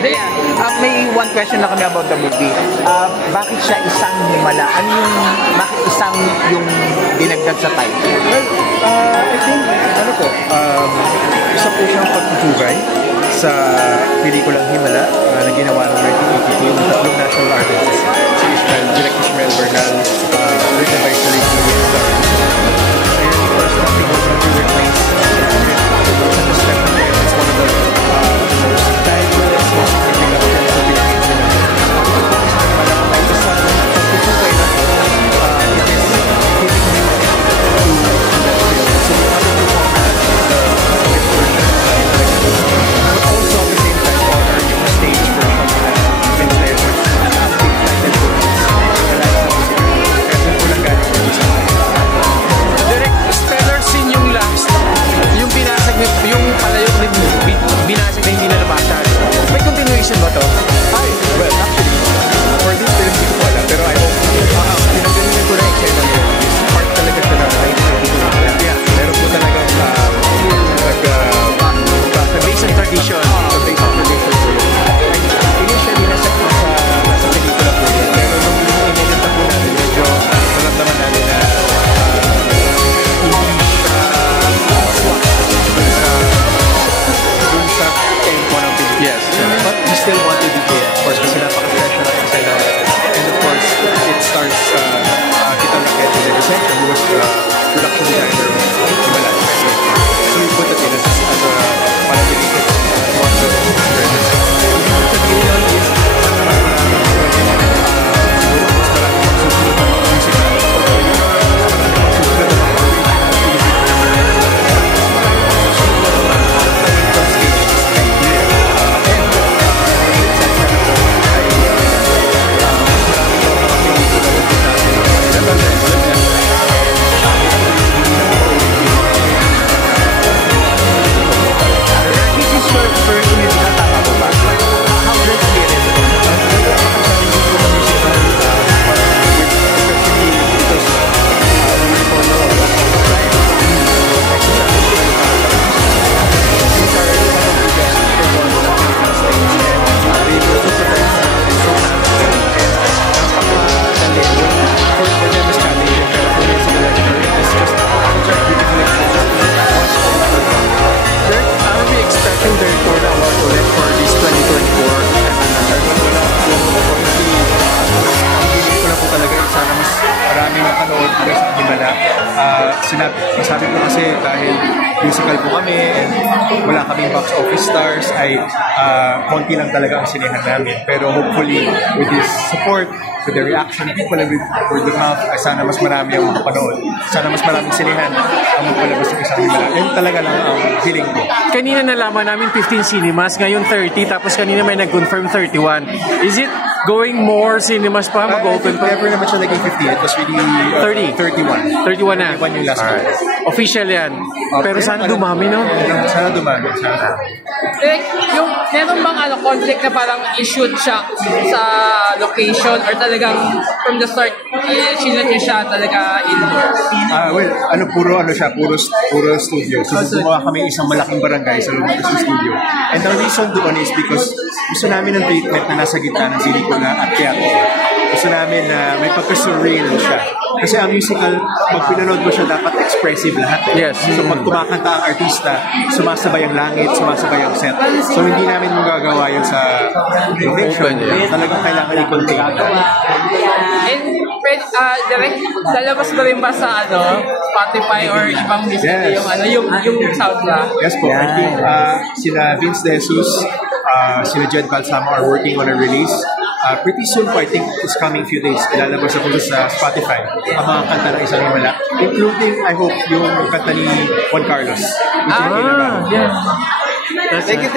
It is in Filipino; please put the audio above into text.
May one question na kami about the movie. Bakit siya isang himala? Bakit isang yung dinagdag sa title? Well, I think, isa po siyang pagtutugay sa pelikulang Himala na ginawa ng 1982 ng tatlong national artists. Si Ishmael, Direk Ishmael Bernal, written by Sir Ricky Williams. And of course, nothing was to replace the step of it. It's one of the most timeless, most significant films of Philippine cinema. Parang may isang pagtutugay na it is giving me to that film. So we wanted to honor the English version but also at the same time honor yung stage version na Vince Levy at acting title po is The Life of Music. Kaya doon po lang galing yung isa. Direct stellar scene yung last. Yung binasag, yung palayok na binasag na hindi na nabasa. May continuation ba to? Well, actually, for this film, hindi ko po alam. Pero I hope, pinagalingan ko na yung channel yun. Part talaga siya na 1982. Yeah, meron po talagang Based on tradition. Based on tradition po yun. Initially, nasa pelikula po yun. Pero nung inedita po natin, medyo naramdaman namin na hindi siya swak dun sa tempo ng pelikula. Yes. But we still wanted it here. Of course, kasi napaka-fresh na eksena. And of course, it stars Kita Raquel de Vicente, who was the production designer of Himala. So we put it in as a parabolic one of the treasures. Yung sabihin yun is mas maraming susunod na mga music na susunod na mga masabi ko kasi dahil musical po kami and wala kaming box office stars ay konti lang talaga ang sinehan namin. Pero hopefully with this support, with the reaction, people and with word of mouth, sana mas marami ang makapanood. Sana mas maraming sinehan ang magpalabas ng isang Himala. Yan talaga lang ang feeling ko. Kanina nalaman namin 15 cinemas, ngayon 30, tapos kanina may nag-confirm 31. Is it going more cinemas pa? Mag-open pa? Never naman siya naging 50. It was really 31 na. 31 yung last one. Official yan. Pero sana dumami, no? Sana dumami. Yung meron bang conflict na parang i-shoot siya sa location or talagang from the start sinot niya siya talaga indoors? Well, puro studio. So gumawa kami isang malaking barangay sa loob ng studio. And the reason doon is because gusto namin ng treatment na nasa gitna ng pelikula at teatro. Gusto namin na may pagka-surreal siya. Kasi ang musical, pag pinanood mo siya, dapat expressive lahat. Yes. So pag kumakanta ang artista, sumasabay ang langit, sumasabay ang set. So hindi namin magagawa yun sa location. Talagang kailangan i-contain. And direct lalabas ba rin ba sa Spotify or ibang music yung soundtrack? Yes po. I think sina Vince De Jesus, sina Jed Balsamo are working on a release. Pretty soon po, I think it's coming few days, ilalabas ako sa Spotify ang mga kanta ng isang Himala, including, I hope, yung kanta ni Juan Carlos. Yeah. Thank you,